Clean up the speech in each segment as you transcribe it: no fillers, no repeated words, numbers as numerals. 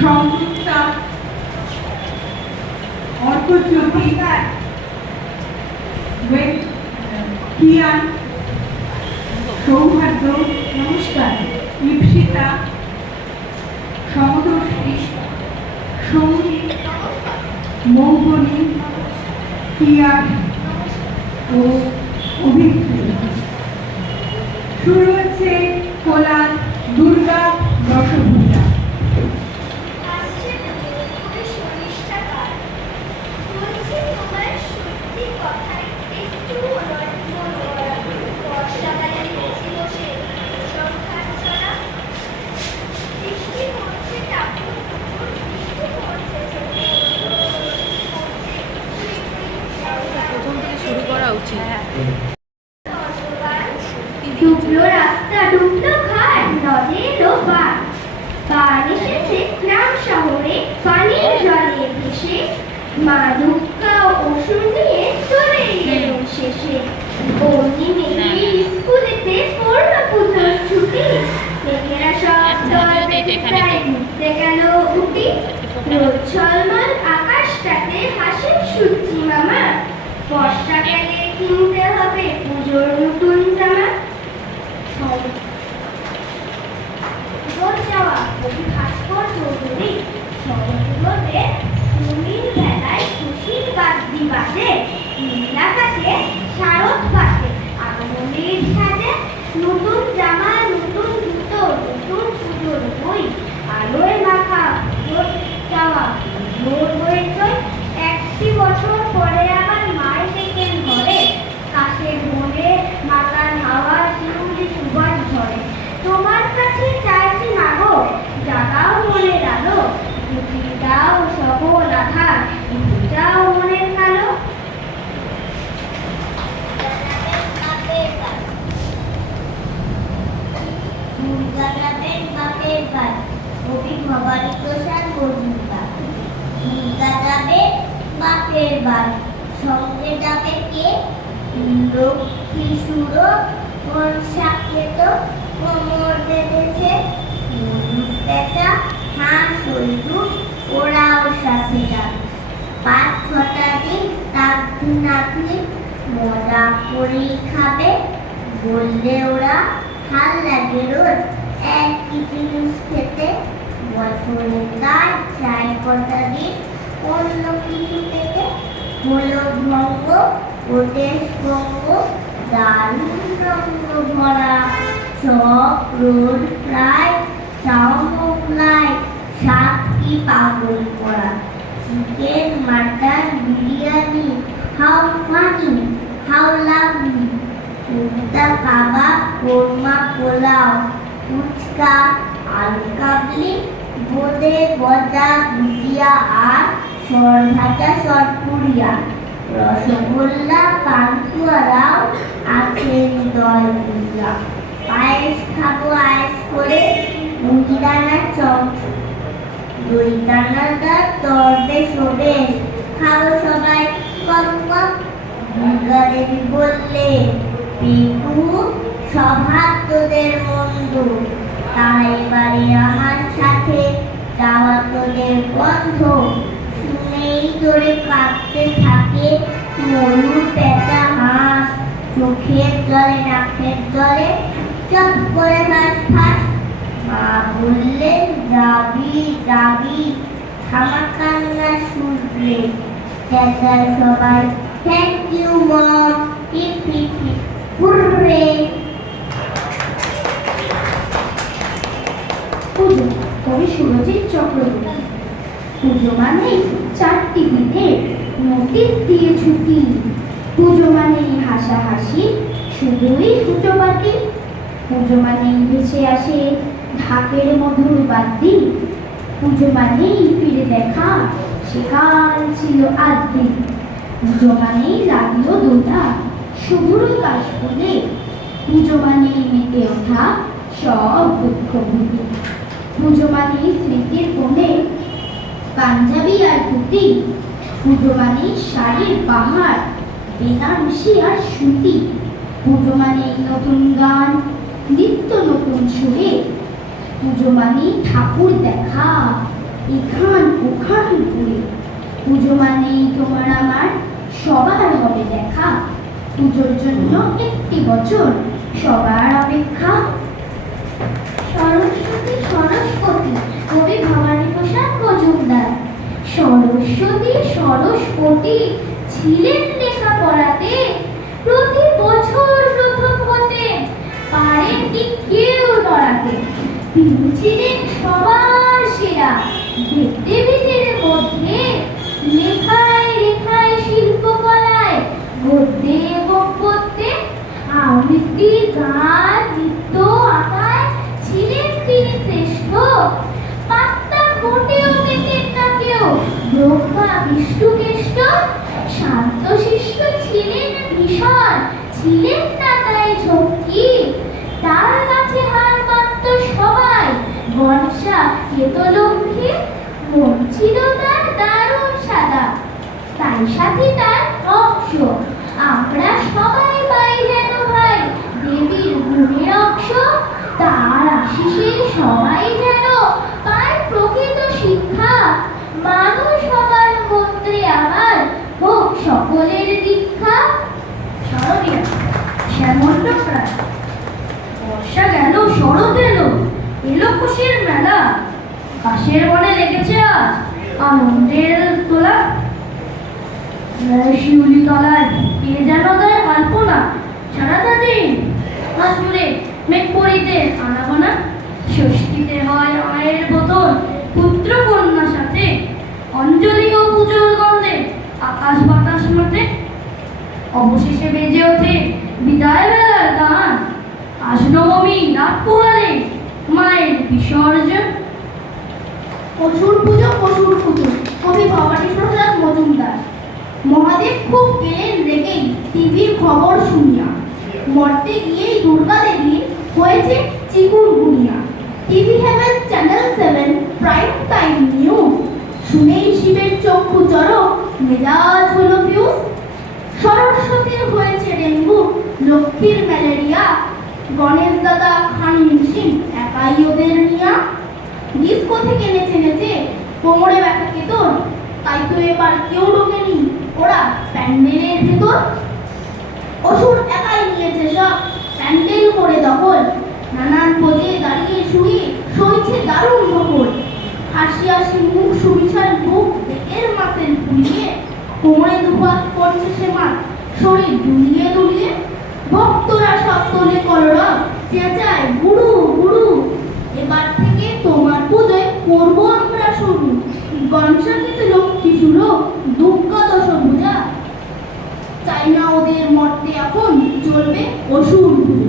সংযুক্তা, অর্কজ্যোতি, কিয়ান, সৌভাগ্য, নমস্কার, ইপ্সিতা, সমদর্শী, সঙ্গীত, মৌবনী, কিয়ার ও অভিত্রী। শুরু হচ্ছে কোলার দুর্গা দশভূজা। প্রথম থেকে শুরু করা উচিত। ডুবলো রাস্তা, ডুবলো ঘাট, নদে এলো বান। বান এসেছে গ্রাম শহরে, পানির জলে ভেসে। মা দুর্গা অসুর নিয়ে চলে এলো শেষে। অমনি মেঘে স্কুলেতে পড়লো পুজোর ছুটি। মেঘেরা সব দল বেঁধে প্রায় ঘুরতে গেল উঠি। রোদ ঝলমল আকাশটাতে হাসেন সূর্যি মামা। বর্ষাকালে কিনতে হবে পুজোর নতুন জামা। যাওয়া কবি ভাস্কর চৌধুরী শরৎ রঙিন বেলায় খুশির বাদ্যি বাজে। নীল আকাশে শারদ বাজে, আগমনের সাজে। নতুন জামা, নতুন জুতো, নতুন পুজোর বই। আলোয় মাখা পুজোর যাওয়া ভোর হয়ে যায়। একটি বছর পরে আবার মায়ের ডেকেন ঘরে। কাশের বনে মাতার হাওয়া, শিউলি সুবাস ঝরে। তোমার কাছে চাইছি মাগো, জাগাও মনের আলো। বুঝিয়ে দাও সকল আধার, বুঝাও মনের কালো। দুর্গারাবের বাপের বাড়ি, কবি ভবানী প্রসাদ মজুমদার। দুর্গারাবের বাপের বাড়ি, সঙ্গে যাবে কে? লক্ষ্মী সুরো, মন সাকেত, কোমর বেঁধেছে। পেঁচা, হাঁস হইলু, ওরাও সাথে যাবে। ৫-৬টা দিন তাকনি নাতনি মজা করেই খাবে। বললে ওরা ভাল লাগে রোজ একই জিনিস খেতে। বছরে তার চাই কটা দিন অন্য কিছু পেতে। হলো ভঙ্গ ও দেশ ভঙ্গ, দারুণ রঙ্গ ভরা। চক রোড প্রায়, চাও মোগলাই, শাক কি পাগল করা। Chicken, mutton, biryani, how funny, how lovely. Kurta, kebab, korma, pulao, phuchka, আলু কাবলি, বোঁদে, গজা, ভুজিয়া আর সরভাজা, সরপুরিয়া। রসগোল্লা, পান্তুয়ারাও আছে হৃদয় বুঝলা। পায়েস খাবো আয়েস করে, মুড়িদানা চমচম। দই দানাদার তরবে সবে, খাবো সবাই কম কম। দুর্গাদেবী বললে, পিকু স্বভাব তোদের মন্দ, তাই এবারে আমার সাথে যাওয়া তোদের বন্ধ। শুনেই তোরে কাঁদতে থাকে মরুর পেঁচা হাঁস। চোখের জলে নাকের জলে চপ করে হাঁস ফাঁস। মা বললেন, যাবি যাবি, থামা কান্না শুনলে। চেঁচায় সবাই, thank you mom, hip hip hip hurray. Pujo, কবি সুরজিৎ চক্রবর্তী। পুজো মানেই 4টি বিধে নদীর দিয়ে ছুটি। পুজো মানেই হাসাহাসি, শুধুই ফুটোপাতি। পুজো মানেই ভেসে আসে ঢাকের মধুর বাদ্যি। পুজো মানেই ফিরে দেখা সেকাল ছিল আদ্যি। পুজো মানেই লাগলো দোলা শুভ্র কাশ ফুলে। পুজো মানেই মেতে ওঠা সব দুঃখ ভুলে। পুজো মানেই স্মৃতির কোণে পাঞ্জাবি আর ধুতি। পুজো মানেই শাড়ির বাহার, বেনারসি আর সুতি। পুজো মানেই নতুন গান, নিত্য নতুন সুরে। পুজো মানেই ঠাকুর দেখা, এখান ওখান ঘুরে। পুজো মানেই তোমার আমার সবার হবে দেখা, পুজোর জন্য একটি বছর সবার অপেক্ষা। সরস্বতী সরস্বতী কবি ভবানী প্রসাদ মজুমদার। সরস্বতী সরস্বতী ছিলেন লেখাপড়াতে, প্রতি বছর প্রথম হতে পারেননি কেউ নড়াতে। তিনি ছিলেন সবার সেরা, দেবদেবীদের মধ্যে লেখায় লেখায় শিল্পকলায় গদ্যে এবং পদ্যে আবৃত্তি গান নৃত্য আঁকায় ছিলেন তিনি শ্রেষ্ঠ। পাত্তা মোটেও পেতেন না কেউ ব্রহ্মা বিষ্ণু কেষ্ট। শান্ত শিষ্ট ছিলেন ভীষণ, ছিলেন না তাই ঝক্কি। তার কাছে হার মানত সবাই, বর্ষা কেতলক্ষ্মী। মন ছিল তার দারুণ সাদা, তাই সাথে তার অংশ। আমরা সবাই পাই যেন ভাই দেবীর গুণের অংশ। তার আশিসে সবাই যেন পায় প্রকৃত শিক্ষা। মানুষ হবার মন্ত্রে আমার হোক সকলের দীক্ষা। শারদীয়া শ্যামল প্রায়, বর্ষা গেল শরৎ এলো, এলো খুশির মেলা। কাশের বনে লেগেছে আজ আনন্দের তোলা। শিউলি তলায় কে যেন দেয় আলপনা। সারাটা দিন মাস জুড়ে মেঘ পড়িতে আনাগোনা। ষষ্ঠীতে হয় মায়ের বোতল পুত্র কন্যার সাথে, অঞ্জলি ও পুজোর গন্ধে আকাশ বাতাস মাঠে। অবশেষে বেজে ওঠে বিদায় বেলার গান, আজ নবমী রাত পোহালে মায়ের বিসর্জন। পশুর পুজো কবি ভবানী প্রসাদ মজুমদার। মহাদেব খুব গেলেন রেগেই টিভির খবর শুনিয়া, মরতে গিয়েই দুর্গা দেবীর হয়েছে chikungunya. TV heaven channel 7 prime time news শুনেই শিবের চক্ষু চরক, মেজাজ হলো ফিউজ। সরস্বতীর হয়েছে ডেঙ্গু, লক্ষ্মীর ম্যালেরিয়া। গণেশ দাদা খান সিং একাই ওদের নিয়া। ডিস্কো থেকে নেচে নেচে কোমরে ব্যথা কেতন, তাই তো এবার কেউ ঢোকেনি ওরা প্যান্ডেলের ভেতর। অসুর একাই নিয়েছে সব প্যান্ডেল করে দখল, নানান পোজে দাঁড়িয়ে শুয়ে সইছে দারুণ ধকল। হাসি হাসি মুখ সুবিশাল বুক এর মাসের ফুলিয়ে, কোমরে দুহাত করছে সে মা শরীর দুলিয়ে দুলিয়ে। ভক্তরা সব তোলে কলরব, চেঁচায় গুরু গুরু। এবার থেকে তোমার পুজোয় করবো আমরা শুরু, গণসাকিত লক্ষ্মী শুরু দুর্গা দশভুজা। চাই না ওদের মর্তে এখন চলবে অসুর পুজো।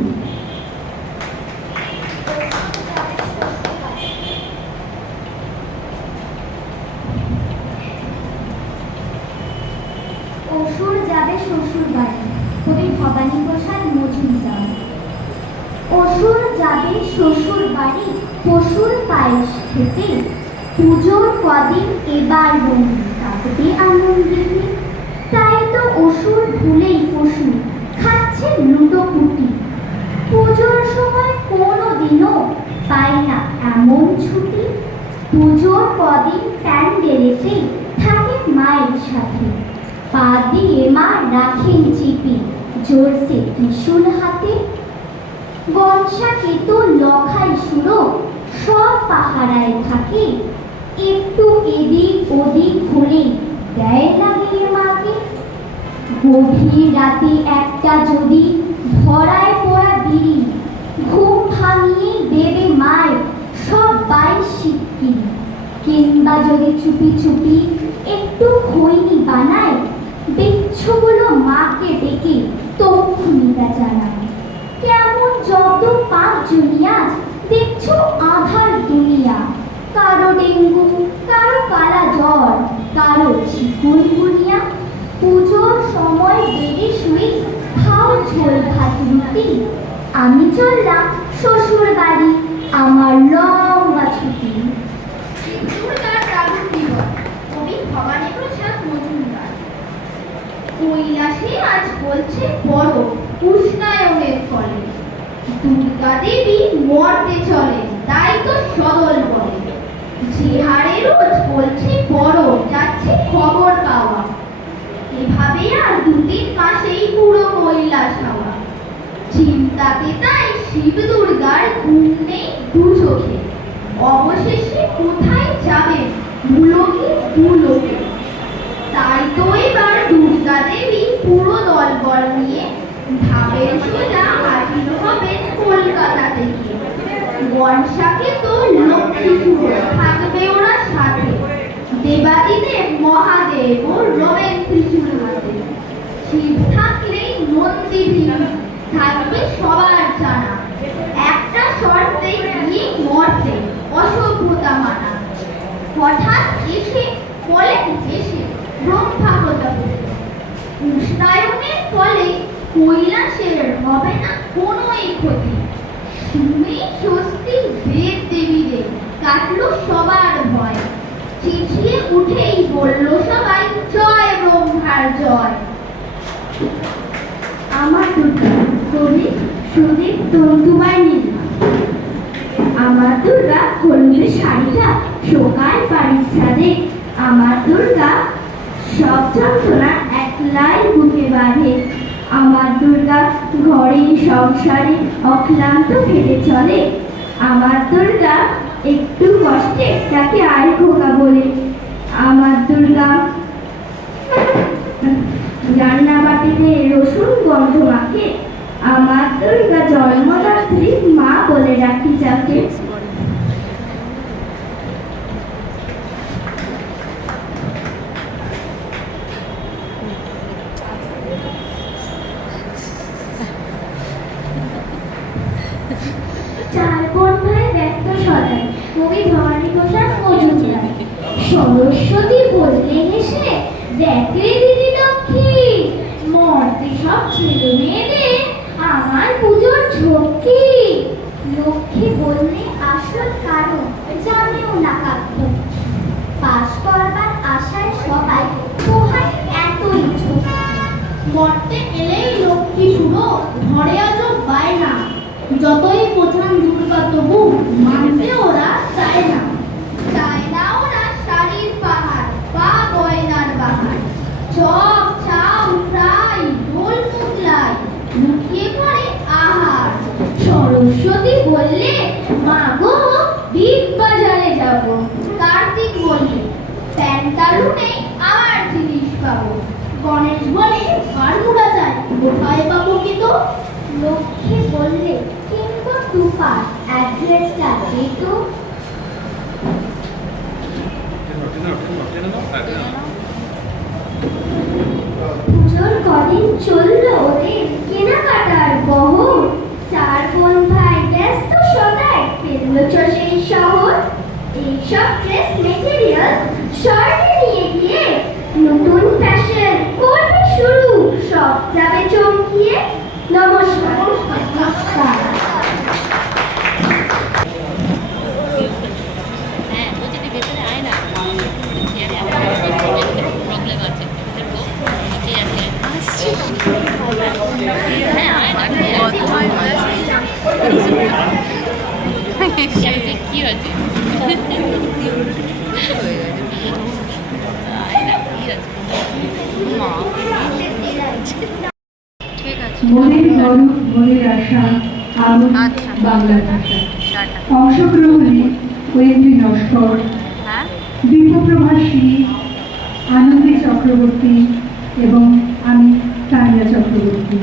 অসুর যাবে শ্বশুর বাড়ি কবি ভবানী প্রসাদ মজুমদার। অসুর যাবে শ্বশুর বাড়ি পশুর পায়েস খেতে, পুজোর কদিন এবার বন্দি কাটবে আনন্দিতে। তাই তো অসুর ভুলেই পশু খাচ্ছে লুটোপুটি, পুজোর সময় কোনো দিনও পায় না এমন ছুটি। পুজোর কদিন প্যান্ডেলেতে থাকে মায়ের সাথে, পা দিয়ে মা রাখেন চিপি জোরসে ত্রিশূল হাতে। বর্ষা কেতু লখাই শুনো সব পাহারায় থাকে, একটু এদিক ওদিক হলে দেয় লাগে মাকে। গভীর রাতে একটা যদি ধরায় পড়া বিড়ি, ঘুম ভাঙিয়ে দেবে মায়ের সব বাইশ শিগগিরি। কিংবা যদি চুপি চুপি একটু খৈনি বানায়, বিচ্ছুগুলো মাকে ডেকে তক্ষুনিটা জানায়। কেমন যত পাপ জুনিয়াজ দেখছো আধার দুনিয়া, কারো ডেঙ্গু কারো কালা জ্বর কারো চিকুনগুনিয়া। পুজোর সময় বেড়ে শুই খাও ঝোল ভাত রুটি, আমি চললাম শ্বশুর বাড়ি আমার লম্বা ছুটি। দুর্গার প্রাদুর্ভাব কবি ভবানী প্রসাদ মজুমদার। কৈলাসে আজ বলছে বড় উষ্ণায়নের ফলে, দুর্গা দেবী মর্তে চলে তাই তো সদল বলে। যে ধারে রোজ বলছে বড় যাচ্ছে খবর পাওয়া। এভাবে আর 2-3 মাসেই পুরো কৈলাস হাওয়া। চিন্তাতে তাই শিব দুর্গার ঘুম নেই দু চোখে। অবশেষে কোথায় যাবেন ভুলোকে ভুলোকে। তাই তো এবার দুর্গা দেবী পুরো দলবল নিয়ে ধাপের সোজা হাজির হবেন কলকাতা থেকে। বর্ষাকে তো লক্ষ্মী পুজো থাকবে ওরা সাথে। দেবাদিদেব মহাদেব ও রবেন ত্রিশূল হাতে। শিব থাকলেই নন্দী ভিড় থাকবে সবার জানা। একটা শর্তে গিয়ে মরতে অসভ্যতা মানা। হঠাৎ এসে বলেন দেশে ব্রহ্মা প্রজাপতি, উষ্ণায়নের ফলে কৈলাসের হবে না কোনোই ক্ষতি। শুনেই স্বস্তি দেব দেবীদের কাটলো সবার ভয়। চেঁচিয়ে উঠেই বলল সবাই জয় ব্রহ্মার জয়। আমার দুর্গা কবি সুদীপ তন্তুবাই নীলিমা। আমার দুর্গা হলুদের শাড়িটা শোকায় বাড়ির ছাদে। আমার দুর্গা সব যন্ত্রণা একলাই বুকে বাঁধে। আমার দুর্গা ঘরে সংসারে অক্লান্ত ফেটে চলে। আমার দুর্গা একটু কষ্টে তাকে আয় খোকা বলে। আমার দুর্গা রান্না বাটিতে রসুন গন্ধ মাখে। আমার দুর্গা জন্মদাত্রী মা বলে রাখি যাকে। চার বন্ধায় ব্যস্ত সদাই কবি ভবানী প্রসাদ মজুমদার। সরস্বতী বললে হেসে দেখলে দিদি লক্ষ্মী, মর্তে সব ছেলে মেয়েদের আমার পুজোর ঝক্কি। লক্ষ্মী বললে আসল কারণ জানেও না কাব্য। পাশ করবার আশায় সবাই পোহায় এতই ঝোঁক। মর্তে এলেই লক্ষ্মী শুনো ঘরে আজও বায়না। যতই বোঝান দুর্গা তবু মানতে ওরা চায় না। চায় না ওরা শাড়ির পাহাড় বা গয়নার বাহার। চপ চাউ ফ্রাই দোল মুগলাই লুকিয়ে পড়ে আহার। সরস্বতী বললে মা গো বিগ বাজারে যাব। কার্তিক বললে প্যান্টালুনে আমার জিনিস পাবো। গণেশ বলে ফার্মুলা চাই কোথায় পাবো কিন্তু। লক্ষ্মী বললে কিনবো তুফান অ্যাড্রেসটা একটু। পুজোর কদিন চললো ওদের কেনাকাটার বহর। চার বোন ভাই ব্যস্ত সদাই ফেললো সেই শহর। এইসব ড্রেস মেটেরিয়াল শর্টে নিয়ে গিয়ে নতুন ফ্যাশন করবে শুরু। সব যাবে চমকিয়ে। নমস্কার নমস্কার। হ্যাঁ বলছি তুই ভেতরে আয় না, প্রবলেম আছে নিচে আছে। হ্যাঁ আয় না, কি হয়েছে ঠিক আছে। মনের গরম মনের আশা আমার আচ্ছা। বাংলা ভাষা। টাটা। অংশগ্রহণে ঐন্দ্রী নস্কর, হ্যাঁ দীপপ্রভা সিং, আনন্দী চক্রবর্তী এবং আমি তানিয়া চক্রবর্তী।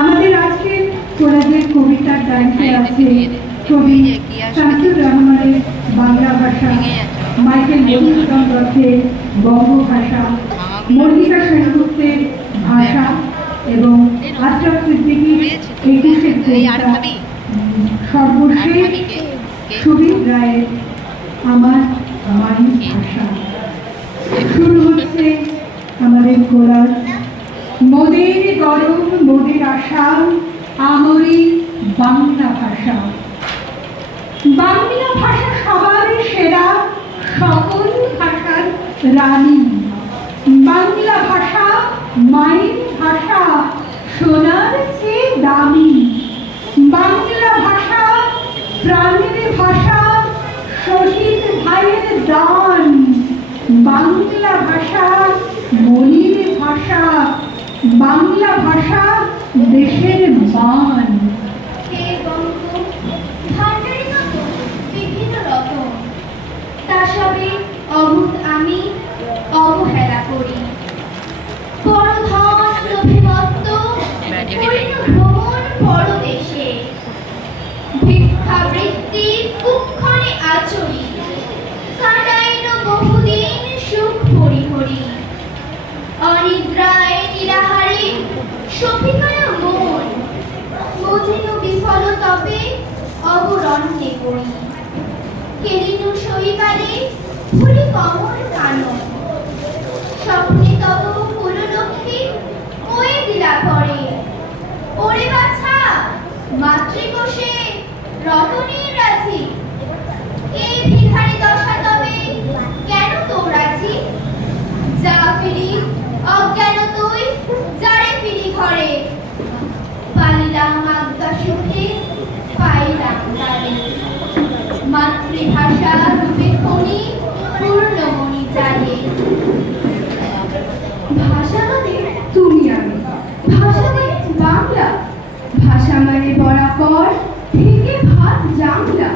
আমাদের আজকের কোলাজের কবিতার দায়িত্বে আছে কবি শামসুর রহমানের বাংলা ভাষা, মাইকেল মধুসূদন বঙ্গভাষা, মল্লিকা সেনগুপ্তের ভাষা এবং আশরাফ সিদ্দিকীর 21 কবিতা, সর্বশেষ সুবীর রায়ের আমার মায়ের ভাষা। শুরু হচ্ছে আমাদের কোলাজ। মোদের গরম মোদের আশা আমরি বাংলা ভাষা। বাংলা ভাষা সবার সেরা, সকল ভাষার রানী। বাংলা ভাষা মায়ের ভাষা, সোনার চেয়ে দামি। বাংলা ভাষা প্রাণের ভাষা, শহীদ ভাই মায়ের দান, বাংলা ভাষা মনির ভাষা, বাংলা ভাষা দেশের মান। হে বঙ্গ ভান্ডারী কত বিভিন্ন রতন, তা সবে অভূত আমি অবহেলা করি। বড় ধন লোভিমত্ত করিল ভ্রমণ পরদেশে, ভিক্ষাবৃত্তি কুক্ষণে আচরি, কাটাইল বহুদিন সুখ পরিহরি। অনিদ্রায় নিরাহারে শফিকাল মন, বুঝিল বিফল তবে অবরণ্যে পড়ি। কেলিনু শৈকালে ফুলি কমল কানন, স্বপ্নে তব কুললক্ষ্মী কয়ে দিলা পরে। ওরে বাছা মাতৃকোষে রতনের রাজি, এই ভিখারি দশা তবে কেন তোরাজি? যা ফিরি অজ্ঞান তুই যারে ফিরি ঘরে, পালিলাম আজ্ঞা সুখে পাইলাম তারে। মাতৃভাষা রূপে খনি পূর্ণমণি চালে। ভাষা মানে তুমি আমি, ভাষা মানে বাংলা, ভাষা মানে বরাবর থেকে ভাত জাংলা।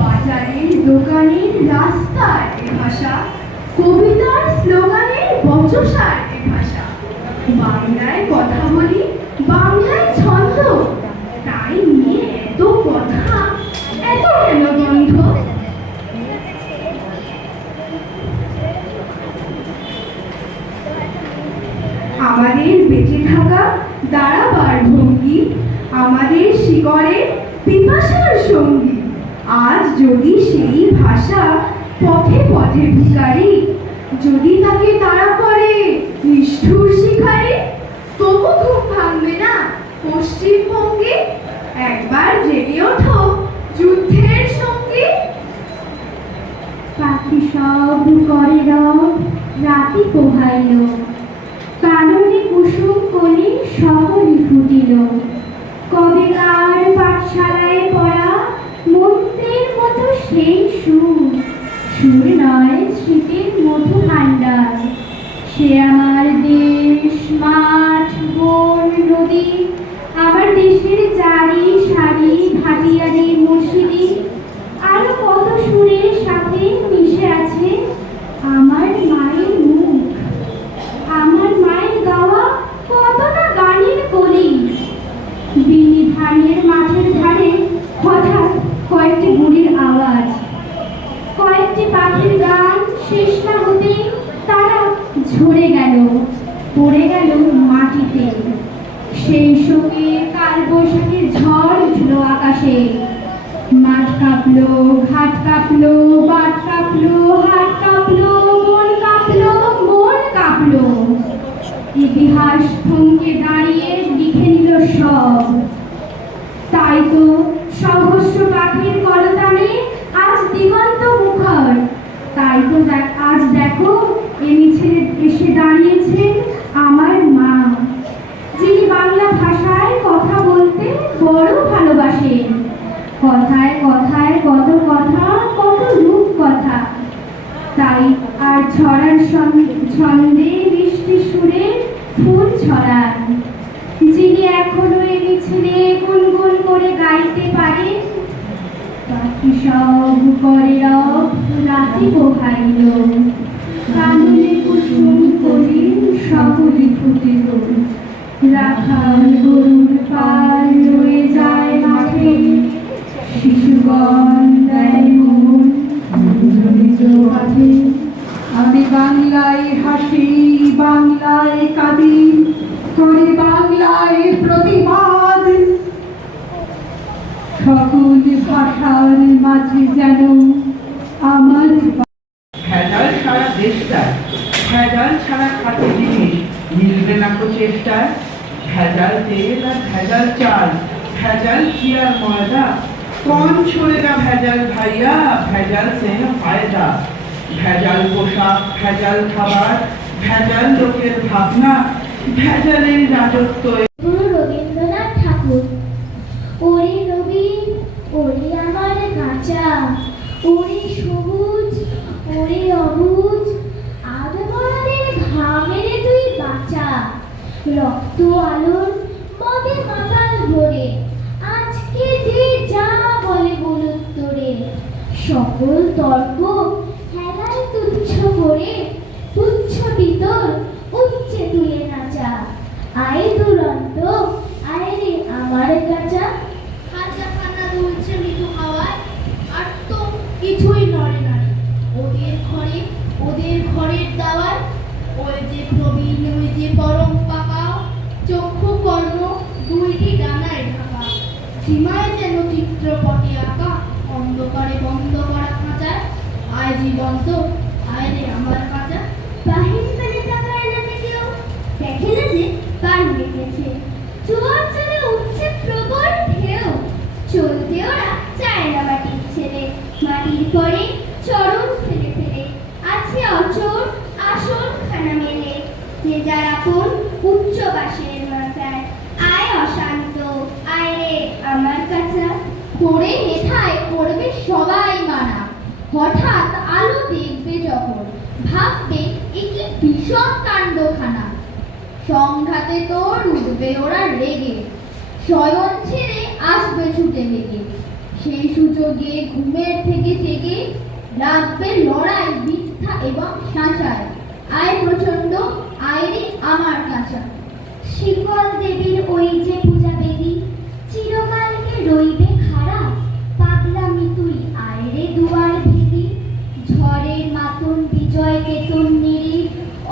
বাজারের দোকানের রাস্তার এ ভাষা, কবিতার স্লোগানের বচসার এ ভাষা। বাংলায় কথা বলি, বাংলায় ছন্দ, তাই নিয়ে এত কথা, এত কেন গন্ধ? আমাদের বেঁচে থাকা দাঁড়াবার ভঙ্গি, আমাদের শিকড়ে পিপাসার সঙ্গী। আজ যদি সেই ভাষা পথে পথে ভিখারি, যদি তাকে তাড়া করে নিষ্ঠুর শিকারী, তবু ঘুম ভাঙবে না পশ্চিমবঙ্গে। একবার জেগে ওঠো যুদ্ধের সঙ্গে। পাখি সব করে রব রাতি পোহাইল, কাননে কুসুম কলি সকলই ফুটিল। কবেকার পাঠশালায় পড়া মন্ত্রের মতো সেই সুর, সুর নয় স্মৃতির মধু ভাণ্ডার। সে আমার দেশ, মাঠ, বন, নদী, আমার দেশের জারি সারি, ভাটিয়ারি, মসজিদি, আরো কত সুরের সাথে মিশে আছে আমার মায়ের মুখ, আমার মায়ের গাওয়া কত না গানের কলি। বিনি ধানের মাঠের ধারে হঠাৎ কয়েকটি গুলির আওয়াজ, কয়েকটি পাখির গান শেষ না হতেই তারা ঝরে গেল, পড়ে গেল মাটিতে। সেই সঙ্গে কাল বৈশাখীর ঝড় উঠল আকাশে। মাঠ কাঁপলো, ঘাট কাঁপলো, বাট কাঁপলো, হাট কাঁপলো, মন কাঁপলো, মন কাঁপলো। ইতিহাস থমকে দাঁড়িয়ে লিখে নিল সব। তাই তো সহস্র পাখির কলতানে আজ দিগন্ত মুখর। তাই তো আজ দেখো এ মিছিলে এসে দাঁড়িয়েছেন আমার মা, যিনি বাংলা ভাষায় কথা বলতে বড় ভালোবাসেন। কথায় কথায় কত কথা, কত রূপ কথা। তাই আর ছড়ার ছন্দে বৃষ্টি সুরে ফুল ছড়ান, যিনি এখনো এ মিছিলে গুনগুন করে গাইতে পারে। পাখি সব করে রব রাতি পোহাইল, কাননে কুসুম কলি সকলই ফুটিল। রাখাল গরুর পাল রয়ে যায় মাঠে, শিশুগণ দেয় মন নিজ হাতে। আমি বাংলায় হাসি, বাংলায় কাঁদি, করি বাংলায় প্রতিবাদ। সকল ভাষার মাঝে যেন আমার ভেজাল সারা দেশটায়, ভেজাল ছাড়া খাঁটি জিনিস মিলবে না প্রচেষ্টায়। ভেজাল তেল আর ভেজাল চাল, ভেজাল চিয়ার ময়দা, কম ছড়েগা ভেজাল ভাইয়া, ভেজাল সে ফায়দা। ভেজাল পোশাক, ভেজাল খাবার, ভেজাল লোকের ভাবনা, ভেজালের রাজত্ব। গুরু রবীন্দ্রনাথ ঠাকুর। ওরে রবি, ওরে আমার কাঁচা, ওরে সবুজ ওরে অবুঝ আধমরাদের ঘামেরে তুই বাঁচা রক্ত আলোর মদে মাতাল ভরে আজকে যে যা বলে বলুন তোরে সকল তর্ক হেলায় তুচ্ছ করে তুচ্ছ ভিতর উচ্চে তুলে নাচা আয় দুরন্ত আয় রে আমার কাঁচা খাঁচাখানা দুলছে মৃদু হাওয়ায়, আর তো কিছুই নড়ে না রে। ওদের ঘরের দাওয়ায়, ওই যে প্রবীণ, ওই যে পরম পাকা, চক্ষু কর্ণ দুইটি ডানায় ঢাকা, সীমায় যেন চিত্রপটে আঁকা, অন্ধকারে বন্ধ করা খাঁচায়, আয় জীবন্ত, আয় রে আমার কাঁচা। বাহির পেলে তাকায় না যে কেউ, দেখে না যে পার রেখেছে জোয়ার চলে উঠছে প্রবল ঢেউ চলতে ওরা চায় না মাটির ছেলে মাটির পরে চরণ ফেলে ফেলে আছে অচর আসন খানা মেলে যে যার আপন উচ্চ বাসের মাথায় আয় অশান্ত আয় রে আমার কাছা করে হেথায় করবে সবাই মানা, হঠাৎ আলো দেখবে যখন ভাববে এ কি ভীষণ কাণ্ডখানা। সংঘাতে তোর উঠবে ওরা রেগে, শয়ন ছেড়ে আসবে ছুটে বেগে, সেই সুযোগে ঘুমের থেকে জেগে লাগবে লড়াই মিথ্যা এবং সাঁচায়, আয় প্রচণ্ড আয় রে আমার কাছা। শিকল দেবীর ওই যে পূজা বেদি চিরকালকে রইবে খাড়া পাগলামি তুই আয় রে দুয়ার ভেদি ঝড়ের মাতন বিজয় কেতন নেড়ে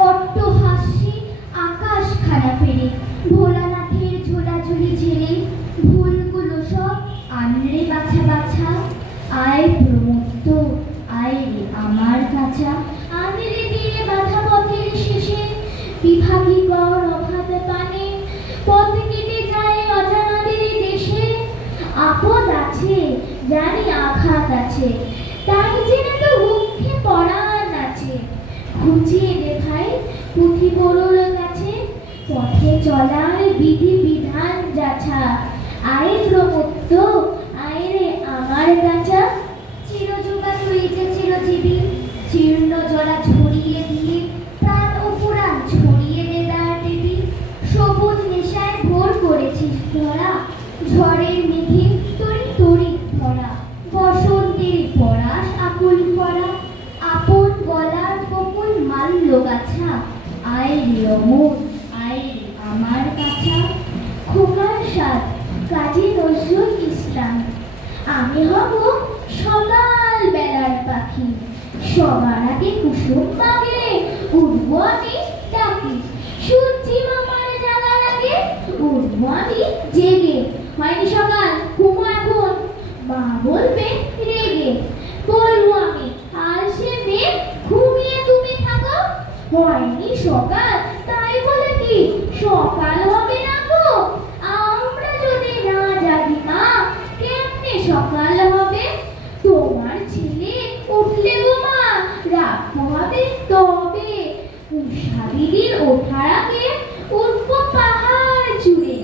অট্টহাস্যে আকাশ খানা ফেরে ভোলানাথের ঝোলাঝুলি ঝেড়ে ভুলগুলো সব আনরে বাছা বাছা আয় প্রমত্ত আয় রে আমার কাছা আনরে দিয়ে বাধা পথের শেষে বিভাগী গড় অভাব পানে পথ কেটে যায় অজানাদের দেশে আপদ আছে জানি আঘাত আছে তাই যেন তো মুখে পড়ান আছে খুঁজিয়ে দে ভাই পুঁথি পড়ুর কাছে পথে চলার বিধি বিধান যাছা আয় প্রমত্ত আয় রে আমার কাছা চিরযুগা তুই যে চিরজীবী জীর্ণ জরা ছড়িয়ে দিয়ে প্রাণ ও পুরাণ ছড়িয়ে দে দাঁড় দেবী সবুজ নেশায় ভোর করেছিস ধরা ঝড়ের মেঘে তরি তরি ধরা বসন্তের পরাশ আকুল ভরা আপন গলার বকুল মাল্য গাছা আয় রে অমর আয় রে আমার কাছা খোকার সাথ কাজী নজরুল ইসলাম। আমি হব সকাল বেলার পাখি সবার আগে কুসুম বাগে উঠবো আমি ডাকি সূর্যি মামার জাগার আগে উঠবো আমি জেগে হয়নি সকাল ঘুমো এখন মা বলবে রেগে বলবো আমি আর সে মেয়ে ঘুমিয়ে তুমি থাকো হয়নি সকাল তাই বলে কি সকাল হবে না গো আমরা যদি না জাগি মা কেমনে সকাল হবে তোমার ছেলে উঠলে গো মা রাত হবে তবে উষা দিদির ওঠার আগে উঠবো পাহাড় জুড়ে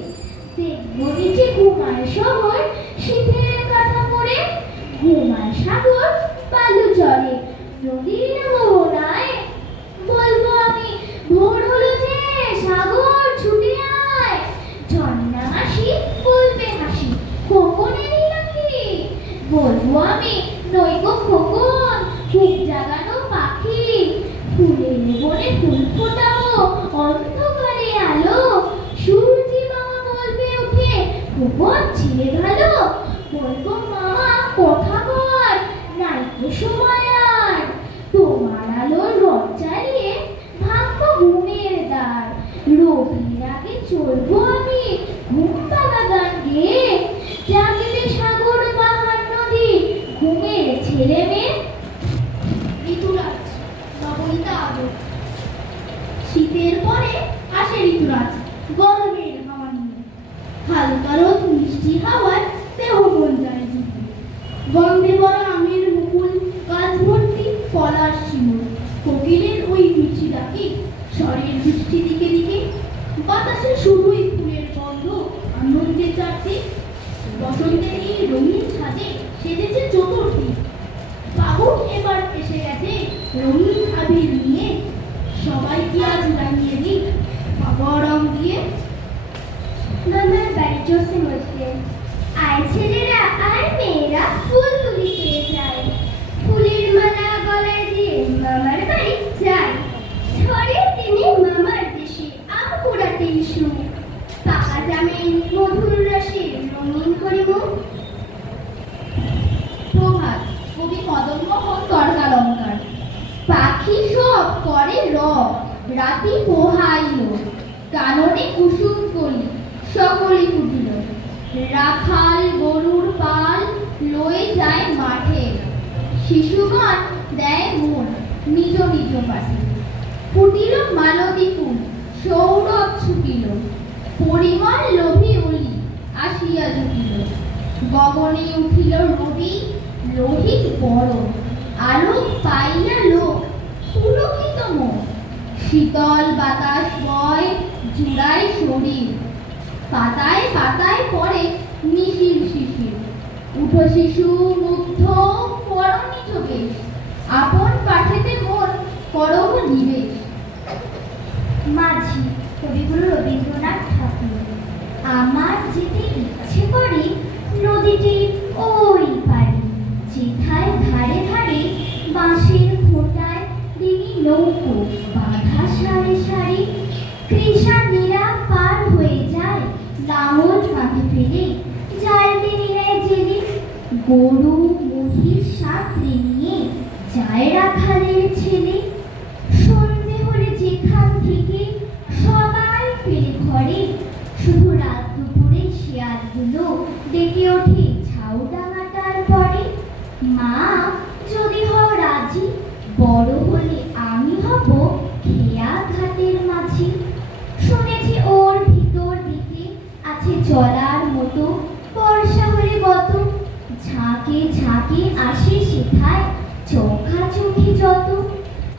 দেখবো নিচে ঘুমায় শহর শীতের কথা পড়ে ঘুমায় সাগর বালু চলে নদীর মোহনায় বলবো আমি ভোর হলো যে সাগর ছুটে আয় ঝর্ণা হাসি বলবে হাসি খোকনেরই নাকি বলবো আমি নৈকো খোকন ঘুম জাগানো পাখি ফুলের বনে ফুল ফোটাবো অন্ধকারে আলো সূর্যি মামা বলবে উঠে খোকন ছিলে ভালো বলবো মামা কথা বল নাইকো সময় আর তোমার আলোর রথ চালিয়ে ভাঙবো ঘুমের দ্বার রবির আগে চলবো আমি ঘুম পাগা গান গেয়ে জাগবে সাগর পাহাড় নদী ঘুমের ছেলে মেয়ে। ঋতুরাজ নবনীতা আদর। শীতের পরে আসে ঋতুরাজ গরমের হাওয়া নিয়ে, হালকা রোদ মিষ্টি হাওয়ায় দেহ মন যায় জিতে, গন্ধে ভরা আমের মুকুল গাছ ভর্তি পলাশ শিমুল, কোকিলের ওই মিষ্টি ডাকি স্বরের বৃষ্টি দিকে দিকে, বাতাসে শুধুই ফুলের গন্ধ আনন্দে চারদিক, বসন্তের এই রঙিন সাজে সেজেছে চতুর্দিক, ফাগুন এবার এসে গেছে রঙিন আবির নিয়ে সবাইকে আজ রাঙিয়ে দিই সাগর রং দিয়ে। মামার বাড়ি জোসে মধ্যে আয় ছেলেরা আর মেয়েরা ফুল তুলিতে যায়, ফুলের মালা গলায় দিয়ে মামার বাড়ি যায়। ঝড়ের দিনে মামার দেশে আম কুড়াতে সুখ, পাকা জামের মধুর রসে রঙিন করে মুখ। প্রভাত কবি মদন মোহন তর্কালঙ্কার। পাখি সব করে রব রাতি পোহাইল, কাননে কুসুম কলি সকলে ফুটিল। রাখাল গরুর পাল লয়ে যায় মাঠে, শিশুগণ দেয় মন নিজ নিজ পাশে। ফুটিল মালতী ফুল সৌরভ ছুটিল, পরিমল লোভী অলি আসিয়া জুটিল। গগনে উঠিল রবি লোহিত বড়, আলোক পাইয়া লোক পুলকিত মন। শীতল বাতাস বয় জুড়ায় শরীর, পাতায় পাতায় পড়ে মিশির শিশির। উঠো শিশু মুগ্ধ করো নিজ বেশ, আপন পাঠেতে মন করব নিবেশ। মাঝি কবিগুরু রবীন্দ্রনাথ ঠাকুর। আমার যেতে ইচ্ছে করে নদীটির ওই পারে, যেথায় ধারে ধারে বাঁশের খোঁটায় ডিঙি নৌকো বাঁধা সারি সারি। কৃষাণীরা পার হয়ে যায় লাঙল কাঁধে ফেলে, জাল টেনে নেয় জেলে। গরু মহিষ সাথে নিয়ে যায় রাখালের ছেলে। সন্ধে হলে যেখান থেকে সবাই ফেরে ঘরে, শুধু রাত দুপুরে শিয়ালগুলো ডেকে ওঠে ঝাউডাঙাটার পরে। মা যদি হও রাজি, বড় হলে আমি হব খেয়া ঘাটের মাঝি। শুনেছি ওর ভিতর দিকে আছে জলার মতো, বর্ষা হলে গত ঝাঁকে ঝাঁকে আসে সেথায় চোখা চোখে যত।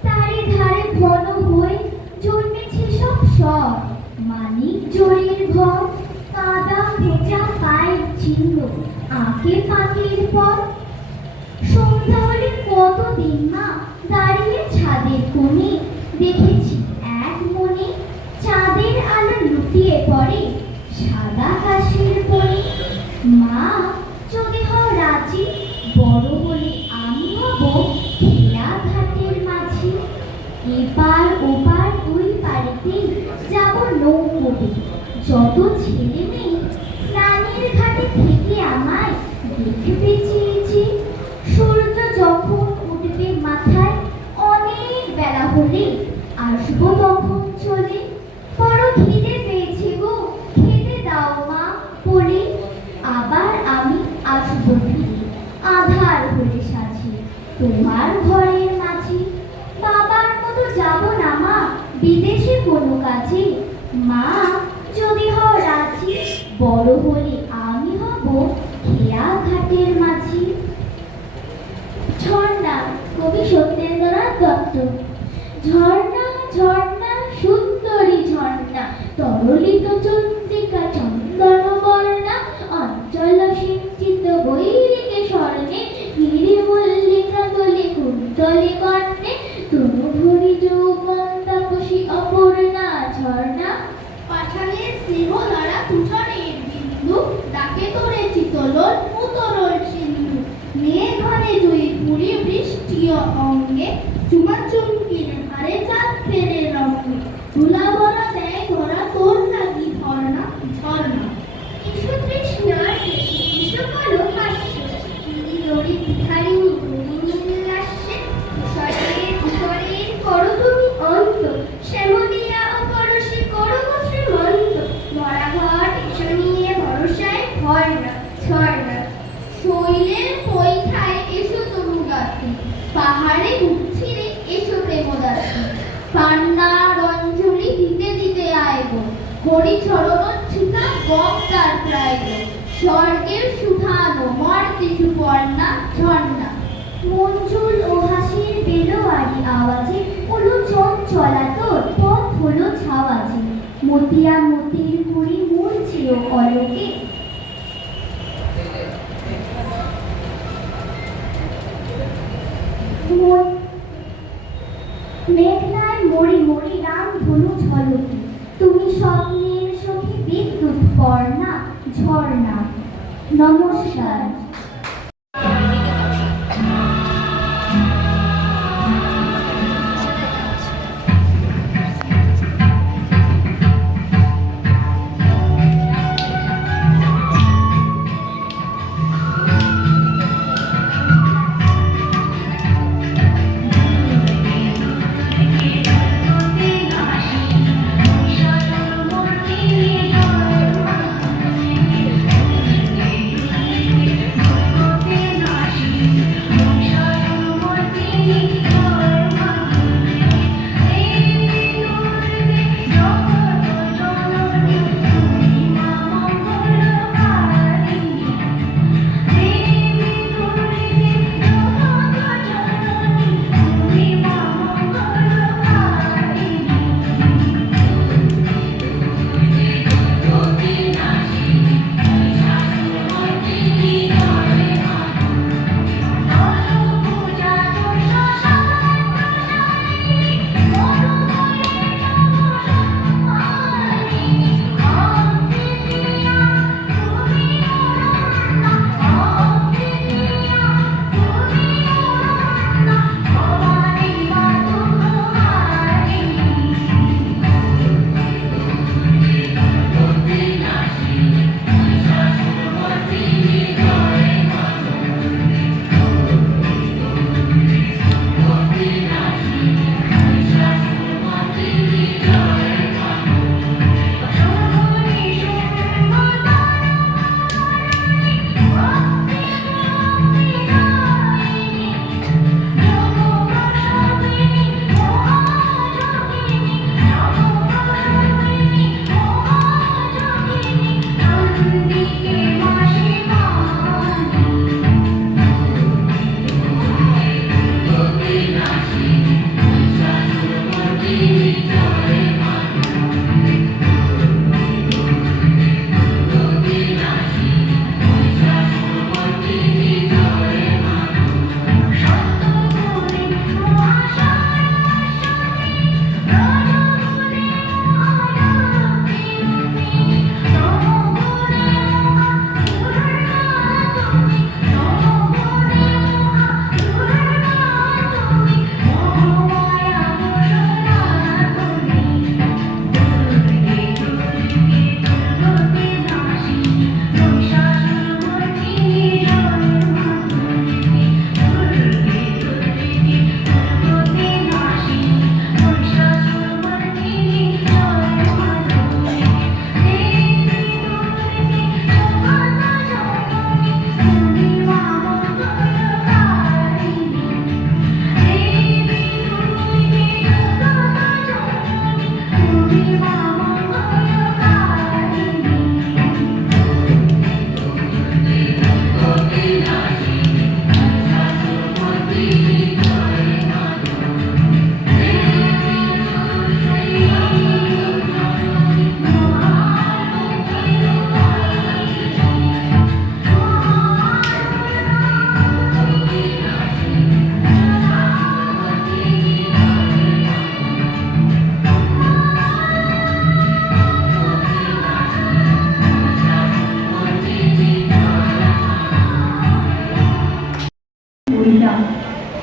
তারে ধারে ঘন হয়ে জন্মেছে সব স্বর, মানিক জোরের ঘর। কাদা ভেজা পায়ের চিহ্ন আঁকে পাখির পর। সন্ধ্যা হলে কতদিন মা দাঁড়িয়ে ছাদের কোণে, দেখেছি এক মনে চাঁদের আলো লুটিয়ে পড়ে সাদা কাশের বনে। মা যদি হও রাজি, বড় হলে আমি হব খেয়া ঘাটের মাঝি। এপার ওপার দুই পাড়িতে যাব নৌকোতে, যত ছেলে মেয়ে স্নানের ঘাটে থেকে আমায় দেখতে চেয়েছে। সূর্য যখন উঠবে মাথায় অনেক বেলা হলে, আসবো তখন চলে। বড় খিদে পেয়েছে গো, খেতে দাও মা বলে। আবার আমি আসবো ফিরে আধার হলে সাজি, তোমার ঘরের মাঝে। বাবার মতো যাব না মা বিদেশে কোনো কাজে। মা যদি হও রাজি, বড় হলে আমি হব খেয়া ঘাটের মাঝি। ঝর্ণা কবি সত্যেন্দ্রনাথ দত্ত। ঝর্ণা ঝর্ণা সুন্দরী ঝর্ণা, তরলিত চন্দ্রিকা চন্দন বর্ণা। অঞ্চল সিঞ্চিত গৈরিকে স্বর্ণে, গিরি মল্লিকা দলে কুন্তলে কর্ণে। তনু ধরি যৌবন তাপসী অপর্ণা। ঝর্ণা পাঠানের স্নেহ ধরা তুষারের বিন্দু, ডাকে তোরে চিতলন উতরল সিন্ধু। মেয়ে ঘরে জয়ী পুরী বৃষ্টি অঙ্গে, চুমা চুমকির হারে চাঁদ ফেরে রঙে। ধুলা ভরা দেয় ধরা তোর লাগি ধর্ণা ঝর্ণা। ইসু তৃষ্ণার দেশে ইসু কালো হাস্য, ইদি দড়ি ভিখারি উল্লাসে। তুষারের করো তুমি অন্ত, শ্যামলিয়া ও পরশে করো শ্রীমন্ত। ভরা ঘট এসো নিয়ে ভরসায় ঝর্ণা ঝর্ণা। শৈলের পৈঠায় এসো তরু গাতে, পাহাড়ে উচ্ছিরে এসো প্রেমদাতে। পান্না রঞ্জলি দিতে দিতে আইব, হরি চরণ ছুতা গঙ্গার প্রায়। স্বর্গের সুধানো মর্তে সুপর্ণা ঝর্ণা। মঞ্জুল ও হাসির বেলোয়ারি আওয়াজে উলু চঞ্চলা তোর পথ হলো ছাওয়াজে। মতিয়া মতির কুড়ি মূর্ছেও অলোকে। মেঘনায় মরি মরি রাম ধনু ঝলকি, তুমি স্বপ্নের সখী বিদ্যুৎ পর্ণা ঝর্ণা। নমস্কার।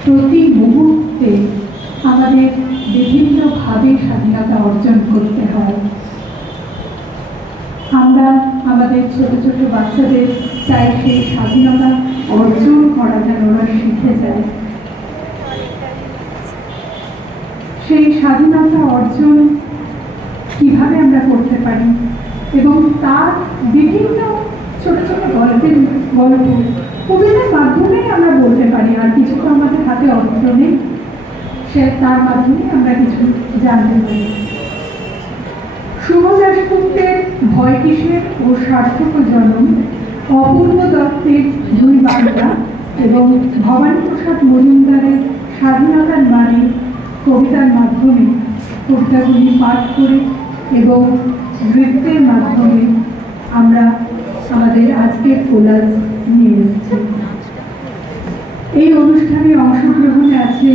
প্রতি মুহূর্তে আমাদের বিভিন্নভাবে স্বাধীনতা অর্জন করতে হয়। আমরা আমাদের ছোট ছোট বাচ্চাদের চাই সেই স্বাধীনতা অর্জন করা যেন ওরা শিখে যায়। সেই স্বাধীনতা অর্জন কিভাবে আমরা করতে পারি এবং তার বিভিন্ন ছোট ছোট গল্প কবিতার মাধ্যমে আমরা বলতে পারি। আর কিছু তো আমাদের হাতে অস্ত্র নেই, সে তার মাধ্যমে আমরা কিছু জানতে পারি। শুভ দাশগুপ্তের ভয় কিসের ও সার্থক জনম, অপূর্ব দত্তের দুই বাংলা এবং ভবানী প্রসাদ মজুমদারের স্বাধীনতার বাণী কবিতার মাধ্যমে কবিতাগুলি পাঠ করে এবং নৃত্যের মাধ্যমে আমরা আমাদের আজকের কোলাজ নিয়ে এসেছি। এই অনুষ্ঠানে অংশগ্রহণে আছে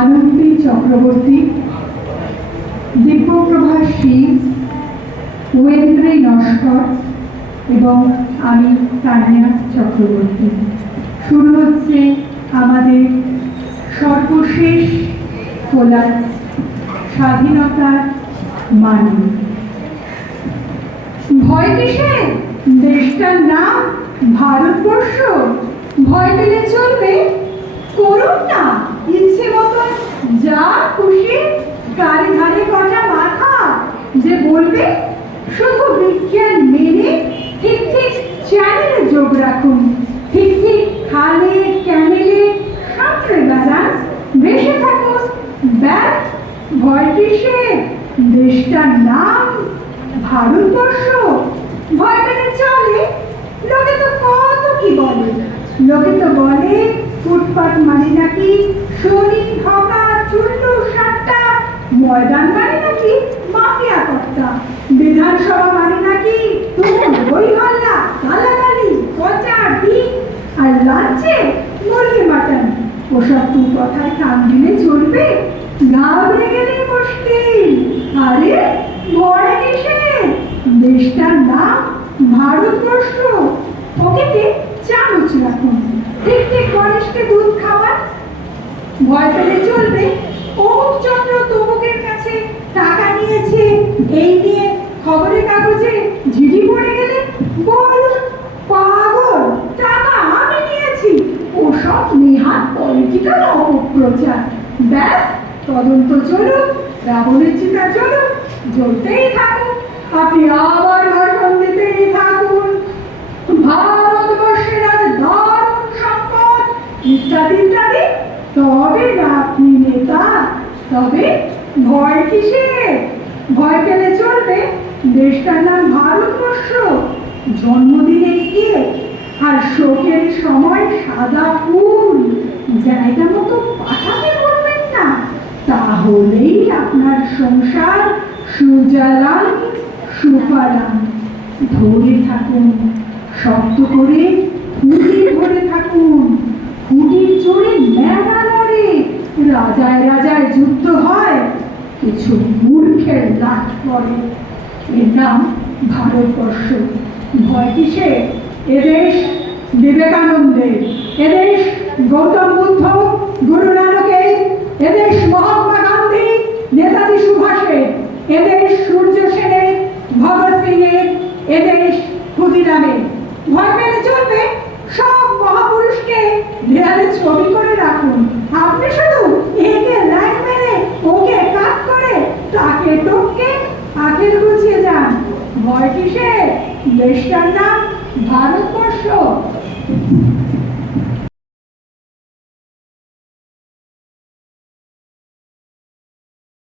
আনন্দী চক্রবর্তী, শিব, ওয়েন্দ্রী নস্কর এবং আমি তানিয়া চক্রবর্তী। শুরু হচ্ছে আমাদের সর্বশেষ কোলাজ, স্বাধীনতার মানে। ভয় কিসে? দেশটার নাম ভারতবর্ষ। ভয় পেলে চলবে? করুন না ইচ্ছে মতন যা খুশি, গাড়ি ধারে কটা মাথা যে বলবে, শুধু বিজ্ঞান মেনে ঠিক ঠিক চ্যানেলে যোগ রাখুন। ঠিক ঠিক খালে ক্যামেলে সাঁতরে বেড়ান, ভেসে থাকুন, ব্যাস। ভয় কিসে? দেশটার নাম ভারতবর্ষ। ভয় পেলে চলে? লোকে তো কত কি বলে। লোকে তো বলে ফুটপাত মানে নাকি শনি, হকা, চুল্লু, সাতটা। ময়দান মানে নাকি মাফিয়া কর্তা। বিধানসভা মানে নাকি বই হল্লা, গালাগালি, পচা ডিম আর লাঞ্চে মুরগি মাটন। ওসব তু কথায় কান দিলে চলবে? ঘাবড়ে গেলে মুশকিল। আরে ভয় কিসের? দেশটার নাম ভারতবর্ষ। পকেটে চামচ রাখুন, ঠিক ঠিক গণেশকে দুধ খাওয়ান। ভয় পেলে চলবে? অমুক চন্দ্র তমুকের কাছে টাকা নিয়েছে, এই নিয়ে খবরের কাগজে ঝিঝি পড়ে গেলে বলুন পাগল, টাকা আমি নিয়েছি। ওসব নেহাত পলিটিক্যাল অপপ্রচার। ব্যাস, তদন্ত চলুক, রাবণের চিতা চলুক, জ্বলতেই থাকুক, আপনি আবার ভাষণ দিতেই থাকুন। ভারতবর্ষের আজ দারুণ সম্পদ, ইত্যাদি ইত্যাদি। তবে আপনি নেতা, তবে ভয় কিসের? ভয় পেলে চলবে? দেশটার নাম ভারতবর্ষ। জন্মদিনে গিয়ে আর শোকের সময় সাদা ফুল জায়গা মতো পাঠাতে বলবেন না, তাহলেই আপনার সংসার সুজালাম সুফলাম। ধরে থাকুন, শক্ত করে খুঁটি ধরে থাকুন। খুঁটির জোরে মেলা লড়ে, রাজায় রাজায় যুদ্ধ হয়, কিছু মূর্খের লাট পড়ে। এর নাম ভারতবর্ষ। ভয় কিসে? এদেশ বিবেকানন্দের, এদেশ গৌতম বুদ্ধ, গুরু নানকের, এদেশ মহাত্মা গান্ধী, নেতাজি সুভাষের, এদেশ সূর্য সেনের, ভগৎ সিং এর, এদেশ ক্ষুদিরামের। ভয় পেলে চলবে? সব মহাপুরুষকে দেয়ালে ছবি করে রাখুন। আপনি শুধু একে লাইন মেরে ওকে কাট করে তাকে টপকে আখের গুছিয়ে যান। ভয় কিসে? দেশটার নাম ভারতবর্ষ।